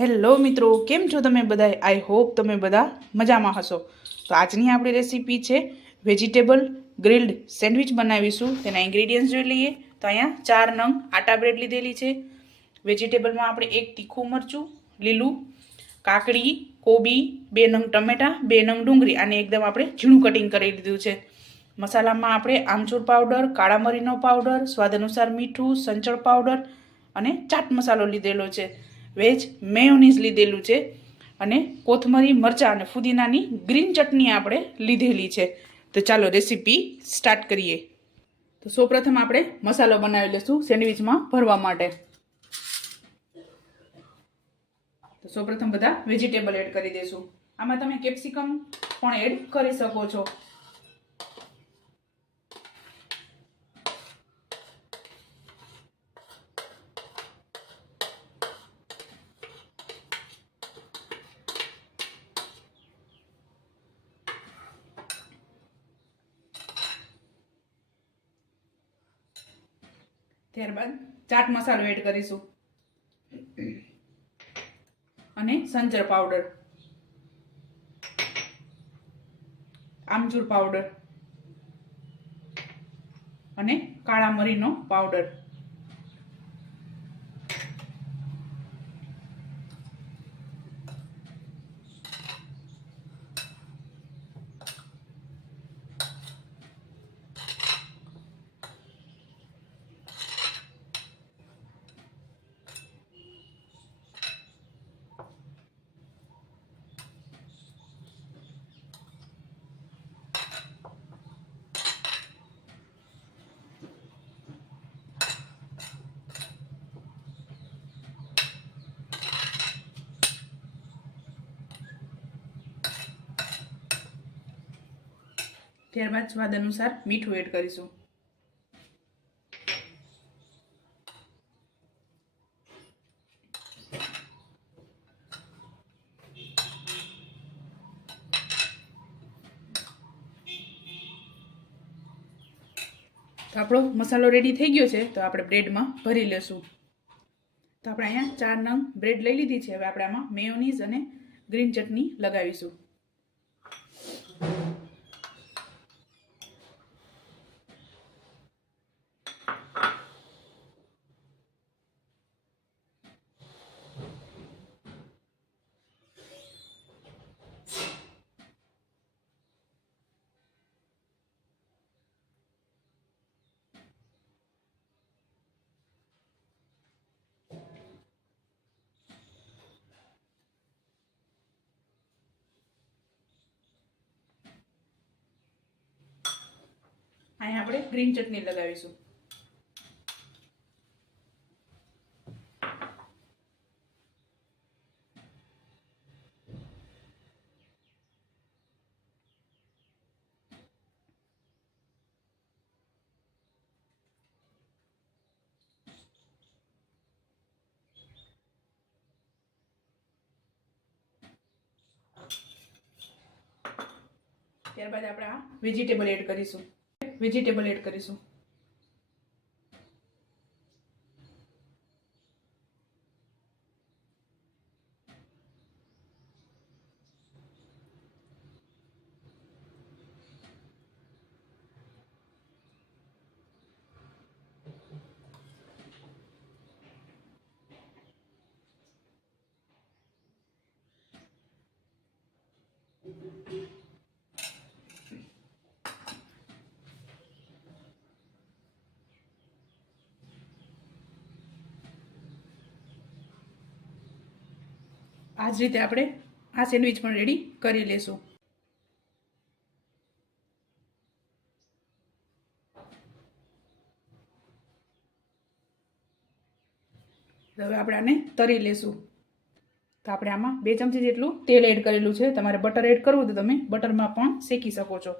Hello મિત્રો, કેમ છો તમે બધા આઈ હોપ તમે બધા મજામાં હશો. તો આજની આપણી રેસીપી છે વેજીટેબલ ગ્રીલ્ડ સેન્ડવિચ બનાવીશું. તેના ઇન્ગ્રીડિયન્ટ્સ જોઈ લઈએ. તો અહીંયા ચાર નંગ આટા બ્રેડ લીધેલી છે. વેજીટેબલમાં આપણે એક તીખું મરચું, લીલું, કાકડી, કોબી, બે નંગ ટમેટાં, બે નંગ ડુંગળી આને એકદમ આપણે ઝીણું કટિંગ કરી લીધું છે. મસાલામાં આપણે આમચૂર પાવડર કાળા મરીનો પાવડર સ્વાદ અનુસાર મીઠું, સંચળ પાવડર અને ચાટ મસાલો લીધેલો છે. વેજ મેયોનીઝ લીધેલું છે અને કોથમરી, મરચાં અને ફુદીનાની ગ્રીન ચટણી આપણે લીધેલી છે. તો ચાલો રેસીપી સ્ટાર્ટ કરીએ. તો સૌપ્રથમ આપણે મસાલો બનાવી લઈશું સેન્ડવિચમાં ભરવા માટે. તો સૌપ્રથમ બધા વેજીટેબલ એડ કરી દઈશું આમાં તમે કેપ્સિકમ પણ એડ કરી શકો છો. ત્યારબાદ ચાટ મસાલો એડ કરીશું. અને સંચર પાવડર આમચૂર પાવડર અને કાળા મરીનો પાવડર ત્યારબાદ સ્વાદ અનુસાર મીઠું એડ કરીશું. તો આપણો મસાલો રેડી થઈ ગયો છે, તો આપણે બ્રેડમાં ભરી લેશું. તો આપણે અહીંયા ચાર નંગ બ્રેડ લઈ લીધી છે, હવે આપણે આમાં મેયોનીઝ અને ગ્રીન ચટણી લગાવીશું. અહીંયા આપણે ગ્રીન ચટણી લગાવીશું. ત્યારબાદ આપણે આ વેજીટેબલ એડ કરીશું. વેજીટેબલ એડ કરીશું. આ જ રીતે આપણે આ સેન્ડવિચ પણ રેડી કરી લેશું. હવે આપણે આને તરી લેશું. તો આપણે આમાં બે ચમચી જેટલું તેલ એડ કરેલું છે. તમારે બટર એડ કરવું તો તમે બટરમાં પણ શેકી શકો છો.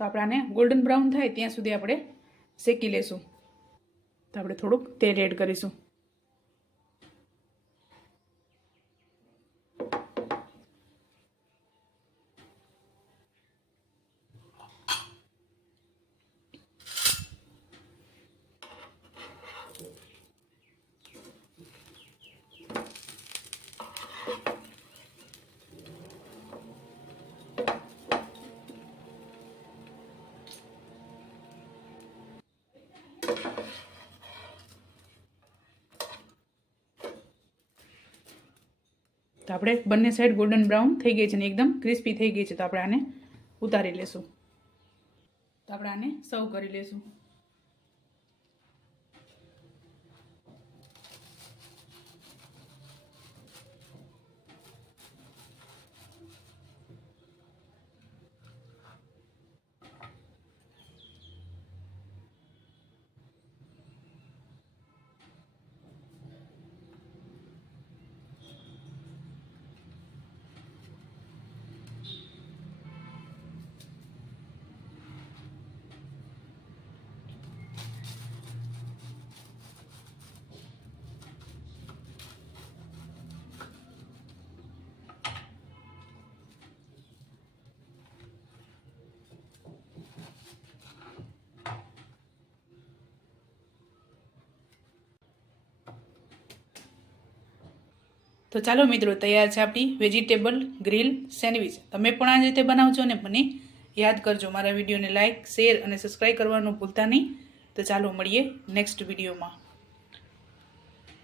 તો આપણે આને ગોલ્ડન બ્રાઉન થાય ત્યાં સુધી આપણે શેકી લેશું. તો આપણે થોડુંક તેલ એડ કરીશું. તો આપણે બંને સાઈડ ગોલ્ડન બ્રાઉન થઈ ગઈ છે ને એકદમ ક્રિસ્પી થઈ ગઈ છે. તો આપણે આને ઉતારી લેશું. તો આપણે આને સર્વ કરી લેશું. તો ચાલો મિત્રો, તૈયાર છે આપણી વેજીટેબલ ગ્રીલ સેન્ડવિચ તમે પણ આ રીતે બનાવજો અને મને યાદ કરજો મારા વિડીયોને લાઇક શેર અને સબસ્ક્રાઈબ કરવાનું ભૂલતા નહીં. તો ચાલો મળીએ નેક્સ્ટ વિડીયોમાં.